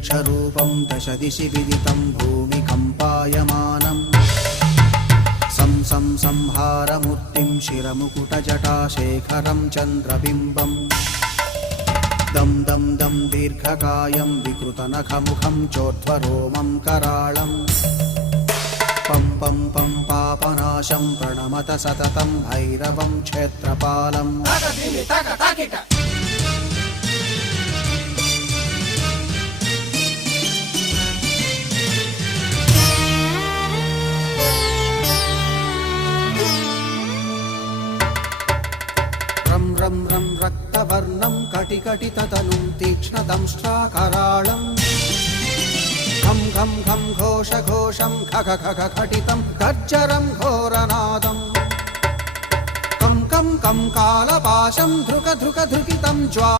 वृक्षरूपं दशदिशि विदितं भूमिकम्पायमानम् संहारमूर्तिं शिरमुकुटजटाशेखरं चन्द्रबिम्बम् दं दं दं दीर्घकायं विकृतनखमुखं चोर्ध्वरोमं कराळम् पं पं पं पापनाशं प्रणमत सततं भैरवं क्षेत्रपालम् रं रं रं रक्तवर्णं कटिकटिततनुं तीक्ष्णदंष्ट्राकराळम् घं घं घं घोषघोषं खग खग खटितं गर्जरं घोरनादम् कं कं कं कालपाशं धृक धृक धृकितं ज्वा